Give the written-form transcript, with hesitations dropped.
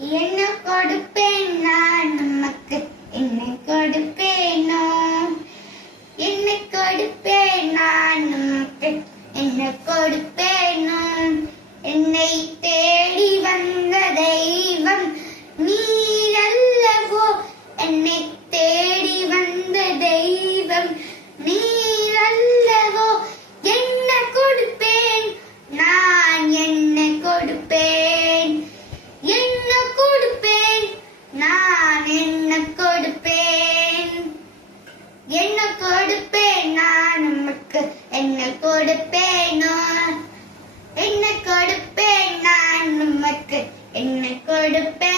என்ன கொடுப்பேன் நான் நமக்கு, என்ன கொடுப்பேனோ, என்ன கொடுப்பேன் நான் நமக்கு, என்ன கொடுப்பேனோ. என்னை தேடி வந்த தெய்வம் நீர் அல்லவோ, என்னை தேடி வந்த தெய்வம் நீர் அல்லவோ. என்ன கொடுப்பேன் நான், என்ன கொடுப்பேன், என்ன கொடுப்பேன் நான், என்ன கொடுப்பேன், என்ன கொடுப்பேன் நான் நமக்கு, என்ன கொடுப்பேனோ, என்ன கொடுப்பேன் நான் நமக்கு, என்ன கொடுப்பேன்.